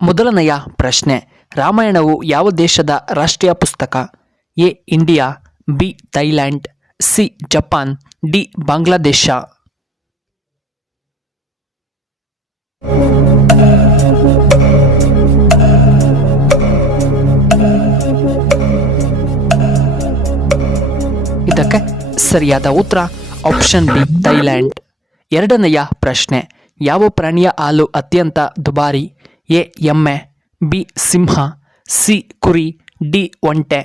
ಮೊದಲನೆಯ ಪ್ರಶ್ನೆ, ರಾಮಾಯಣವು ಯಾವ ದೇಶದ ರಾಷ್ಟ್ರೀಯ ಪುಸ್ತಕ? A India, B Thailand, C Japan, D Bangladesh. ಇದಕ್ಕೆ ಸರಿಯಾದ ಉತ್ತರ ಆಪ್ಷನ್ ಬಿ ಥೈಲ್ಯಾಂಡ್. ಎರಡನೆಯ ಪ್ರಶ್ನೆ, ಯಾವ ಪ್ರಾಣಿಯ ಹಾಲು ಅತ್ಯಂತ ದುಬಾರಿ? ಎ ಎಮ್ಮೆ, ಬಿ ಸಿಂಹ, ಸಿ ಕುರಿ, ಡಿ ಒಂಟೆ.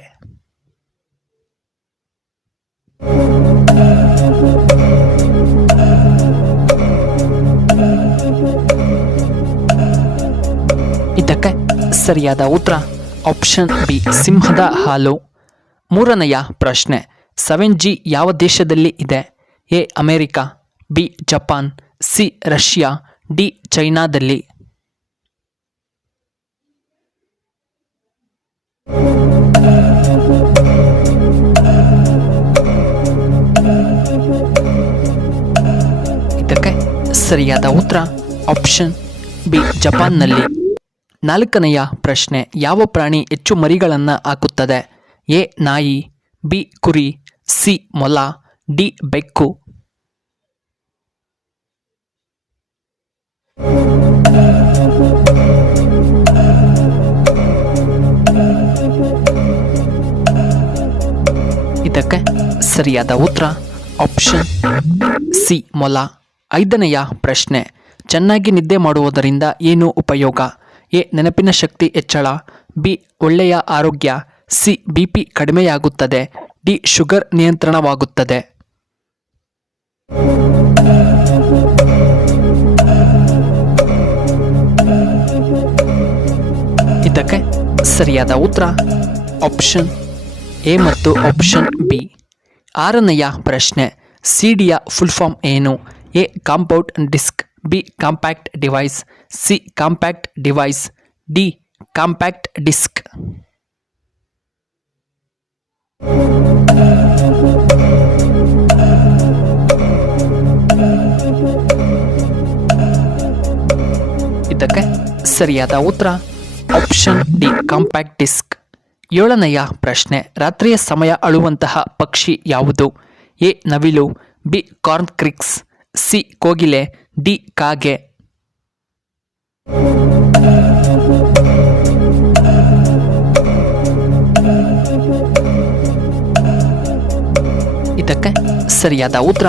ಇದಕ್ಕೆ ಸರಿಯಾದ ಉತ್ತರ ಆಪ್ಷನ್ ಬಿ ಸಿಂಹದ ಹಾಲು. ಮೂರನೆಯ ಪ್ರಶ್ನೆ, 7G ಯಾವ ದೇಶದಲ್ಲಿ ಇದೆ? A America, B Japan, C Russia, D ಚೈನಾದಲ್ಲಿ. ಇದಕ್ಕೆ ಸರಿಯಾದ ಉತ್ತರ ಆಪ್ಷನ್ ಬಿ ಜಪಾನ್ನಲ್ಲಿ. ನಾಲ್ಕನೆಯ ಪ್ರಶ್ನೆ, ಯಾವ ಪ್ರಾಣಿ ಹೆಚ್ಚು ಮರಿಗಳನ್ನು ಹಾಕುತ್ತದೆ? ಎ ನಾಯಿ, ಬಿ ಕುರಿ, ಸಿ ಮೊಲ, ಡಿ ಬೆಕ್ಕು. ಇದಕ್ಕೆ ಸರಿಯಾದ ಉತ್ತರ ಆಪ್ಷನ್ ಸಿ ಮೊಲ. ಐದನೆಯ ಪ್ರಶ್ನೆ, ಚೆನ್ನಾಗಿ ನಿದ್ದೆ ಮಾಡುವುದರಿಂದ ಏನು ಉಪಯೋಗ? ಎ ನೆನಪಿನ ಶಕ್ತಿ ಹೆಚ್ಚಳ, ಬಿ ಒಳ್ಳೆಯ ಆರೋಗ್ಯ, ಸಿ BP ಕಡಿಮೆಯಾಗುತ್ತದೆ, ಡಿ ಶುಗರ್ ನಿಯಂತ್ರಣವಾಗುತ್ತದೆ. ಇದಕ್ಕೆ ಸರಿಯಾದ ಉತ್ತರ ಆಪ್ಷನ್ ಎ ಮತ್ತು ಆಪ್ಷನ್ ಬಿ. ಆರನೆಯ ಪ್ರಶ್ನೆ, ಸಿಡಿಯ ಫುಲ್ ಫಾರ್ಮ್ ಏನು? A compound disc, B compact device, C compact device, D compact disc. ಇದಕ್ಕೆ ಸರಿಯಾದ ಉತ್ತರ ಆಪ್ಷನ್ ಡಿ ಕಾಂಪ್ಯಾಕ್ಟ್ ಡಿಸ್ಕ್. ಏಳನೆಯ ಪ್ರಶ್ನೆ, ರಾತ್ರಿಯ ಸಮಯ ಅಳುವಂತಹ ಪಕ್ಷಿ ಯಾವುದು? ಎ ನವಿಲು, ಬಿ ಕಾರ್ನ್ ಕ್ರಿಕ್ಸ್, ಸಿ ಕೋಗಿಲೆ, ಡಿ ಕಾಗೆ. ಇದಕ್ಕೆ ಸರಿಯಾದ ಉತ್ತರ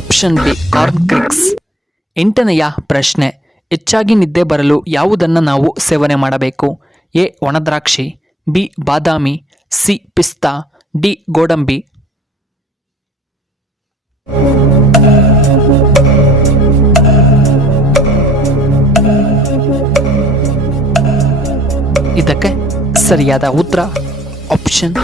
ಆಪ್ಷನ್ ಬಿ ಕಾರ್ನ್ ಕ್ರಿಕ್ಸ್. ಎಂಟನೆಯ ಪ್ರಶ್ನೆ, ಹೆಚ್ಚಾಗಿ ನಿದ್ದೆ ಬರಲು ಯಾವುದನ್ನು ನಾವು ಸೇವನೆ ಮಾಡಬೇಕು? ಎ ಒಣದ್ರಾಕ್ಷಿ, ಬಿ ಬಾದಾಮಿ, ಸಿ ಪಿಸ್ತಾ, ಡಿ ಗೋಡಂಬಿ. ಇದಕ್ಕೆ ಸರಿಯಾದ ಉತ್ತರ ಆಪ್ಷನ್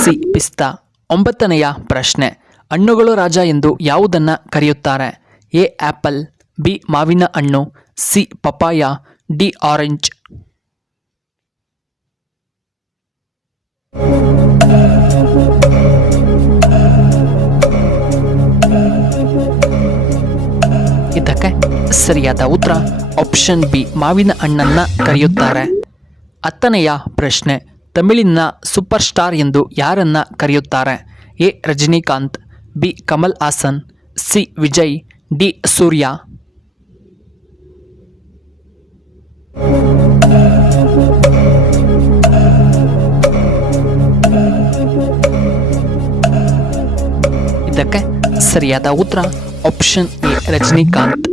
ಸಿ ಪಿಸ್ತಾ. ಒಂಬತ್ತನೆಯ ಪ್ರಶ್ನೆ, ಹಣ್ಣುಗಳು ರಾಜ ಎಂದು ಯಾವುದನ್ನು ಕರೆಯುತ್ತಾರೆ? ಎ ಆಪಲ್, ಬಿ ಮಾವಿನ ಹಣ್ಣು, ಸಿ ಪಪಾಯ, ಡಿ ಆರೆಂಜ್. ಇದಕ್ಕೆ ಸರಿಯಾದ ಉತ್ತರ ಆಪ್ಷನ್ ಬಿ ಮಾವಿನ ಹಣ್ಣನ್ನ ಕರೆಯುತ್ತಾರೆ. ಹತ್ತನೆಯ ಪ್ರಶ್ನೆ, ತಮಿಳಿನ ಸೂಪರ್ ಸ್ಟಾರ್ ಎಂದು ಯಾರನ್ನ ಕರೆಯುತ್ತಾರೆ? A Rajinikanth, B Kamal Haasan, C Vijay, D Suriya. ಇದಕ್ಕೆ ಸರಿಯಾದ ಉತ್ತರ ಆಪ್ಷನ್ ಎ ರಜನಿಕಾಂತ್.